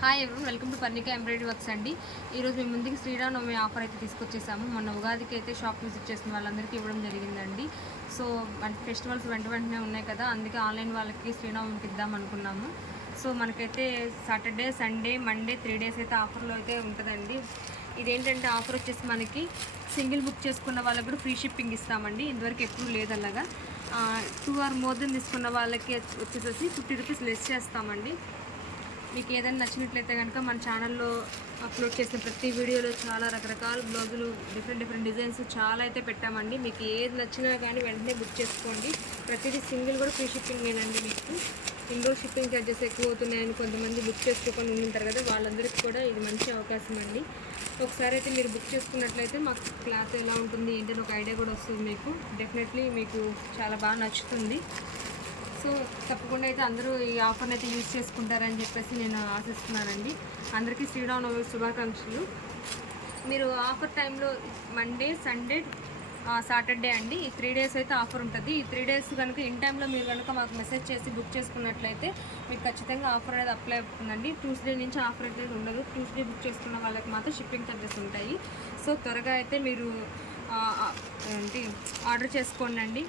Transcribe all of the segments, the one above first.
Hi ఎవరు welcome to Parnika embroidery works అండి. ఈరోజు మేము ముందుకి శ్రీరామనవమి ఆఫర్ అయితే తీసుకొచ్చేసాము. మొన్న ఉగాదికి అయితే షాప్ విజిట్ చేసిన వాళ్ళందరికీ ఇవ్వడం జరిగిందండి. సో ఫెస్టివల్స్ వెంటనే ఉన్నాయి కదా, అందుకే ఆన్లైన్ వాళ్ళకి శ్రీరామనవమికి ఇద్దాం అనుకున్నాము. సో మనకైతే సాటర్డే, సండే, మండే 3 డేస్ అయితే ఆఫర్లో అయితే ఉంటుందండి. ఇదేంటంటే ఆఫర్ వచ్చేసి మనకి సింగిల్ బుక్ చేసుకున్న వాళ్ళకి కూడా ఫ్రీ షిప్పింగ్ ఇస్తామండి. ఇంతవరకు ఎప్పుడు లేదు అలాగా. 2 ఆర్ మోర్ దెన్ తీసుకున్న వాళ్ళకి వచ్చేసి 50 రూపీస్ లెస్ చేస్తామండి. మీకు ఏదైనా నచ్చినట్లయితే కనుక మన ఛానల్లో అప్లోడ్ చేసిన ప్రతి వీడియోలో చాలా రకరకాల బ్లౌజులు డిఫరెంట్ డిజైన్స్ చాలా అయితే పెట్టామండి. మీకు ఏది నచ్చినా కానీ వెంటనే బుక్ చేసుకోండి. ప్రతిదీ సింగిల్ కూడా ఫ్రీ షిప్పింగ్ లేదండి. మీకు ఇండో షిప్పింగ్ ఛార్జెస్ ఎక్కువ అవుతున్నాయని కొంతమంది బుక్ చేసుకోకుండా ఉంటారు కదా, వాళ్ళందరికీ కూడా ఇది మంచి అవకాశం అండి. ఒకసారి అయితే మీరు బుక్ చేసుకున్నట్లయితే మాకు క్లాత్ ఎలా ఉంటుంది ఏంటని ఒక ఐడియా కూడా వస్తుంది. మీకు డెఫినెట్లీ మీకు చాలా బాగా నచ్చుతుంది. సో తప్పకుండా అయితే అందరూ ఈ ఆఫర్ని అయితే యూజ్ చేసుకుంటారని చెప్పేసి నేను ఆశిస్తున్నానండి. అందరికీ శ్రీరామనవమి శుభాకాంక్షలు. మీరు ఆఫర్ టైంలో మండే, సండే, సాటర్డే అండి, ఈ 3 డేస్ అయితే ఆఫర్ ఉంటుంది. ఈ 3 డేస్ కనుక ఇన్ టైంలో మీరు కనుక మాకు మెసేజ్ చేసి బుక్ చేసుకున్నట్లయితే మీకు ఖచ్చితంగా ఆఫర్ అనేది అప్లై అవుతుందండి. ట్యూస్డే నుంచి ఆఫర్ అయితే ఉండదు. ట్యూస్డే బుక్ చేసుకున్న వాళ్ళకి మాత్రం షిప్పింగ్ ఛార్జెస్ ఉంటాయి. సో త్వరగా అయితే మీరు ఏంటి ఆర్డర్ చేసుకోండి.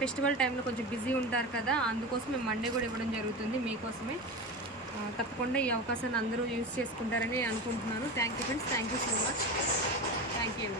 ఫెస్టివల్ టైంలో కొంచెం బిజీ ఉంటారు కదా, అందుకోసం మేము మండే కూడా ఇవ్వడం జరుగుతుంది మీకోసమే. తప్పకుండా ఈ అవకాశాన్ని అందరూ యూజ్ చేసుకుంటారని అనుకుంటున్నాను. Thank you friends, thank you so much, thank you.